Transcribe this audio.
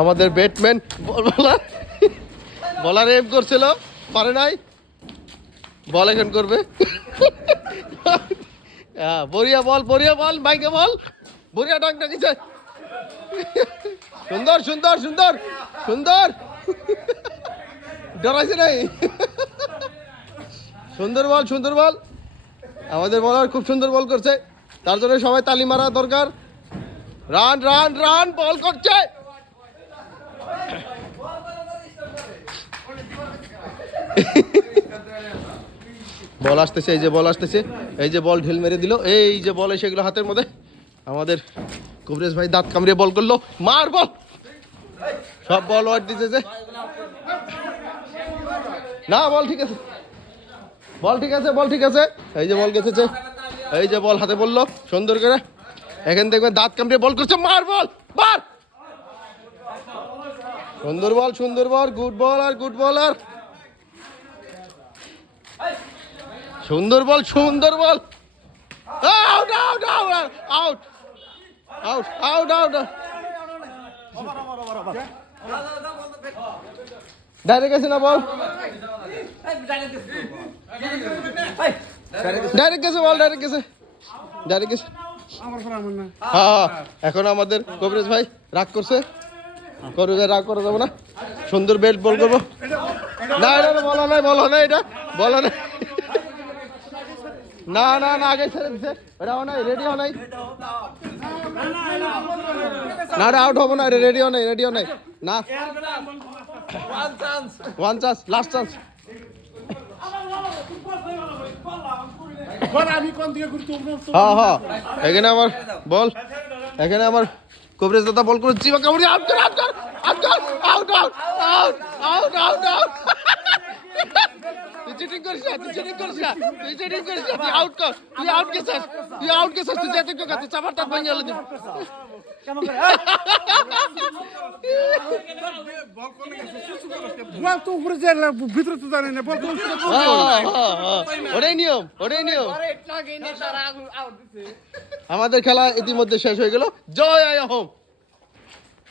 আমাদের ব্যাটম্যান বলার এম করছিল, পারে নাই, বল এখন করবে। বড়িয়া বল মাইকে বল, বড়িয়া ডাক ডাকিছে। সুন্দর সুন্দর সুন্দর সুন্দর, ডরাইছে নাই। সুন্দর বল, আমাদের বলার খুব সুন্দর বল করছে, তার জন্য সবাই তালি মারা দরকার। রান রান রান, বল করছে। বল আসতেছে, এই যে বল আসতেছে, এই যে বল ঢিল মেরে দিল, এই যে বল এসে গেল হাতের মধ্যে। আমাদের কবরেজ ভাই দাঁত কামড়িয়ে বল করলো, মার বল, সব বল ওয়াট দিতেছে। না বল ঠিক আছে, বল ঠিক আছে। এই যে বল গেছে, এই যে বল হাতে বললো সুন্দর করে, এখান দেখবে দাঁত কামড়িয়ে বল করছে, মার বল মার। সুন্দর বল, গুড বলার, সুন্দর ball, out out out out out out out. Direct গেছে না বল, ডাইরেক্ট গেছে। হ্যাঁ, এখন আমাদের কবিরাজ ভাই রাগ করছে, রাগ করা যাবে না। সুন্দর বেল্ট বল করবো। না এটা বলা নাই, এটা বলা নাই। না আগে ছেড়ে দিছে, রেডিও নাই। না আউট হবো না, রেডিও নাই। না ওয়ান চান্স, লাস্ট চান্স। হ্যাঁ, এখানে আমার বল, এখানে আমার কবরেজ দাদা বল করে জিবা কামড়ি আউট তুই চিটিং করিস না, তুই আউট গেছিস, তুই যেতে তো কাছে চাপারটা ভেঙে গেল। ভিতরে তো জানি না, বল ওটাই নিয়ম। আমাদের খেলা ইতিমধ্যে শেষ হয়ে গেল। জয় আয়া হোম।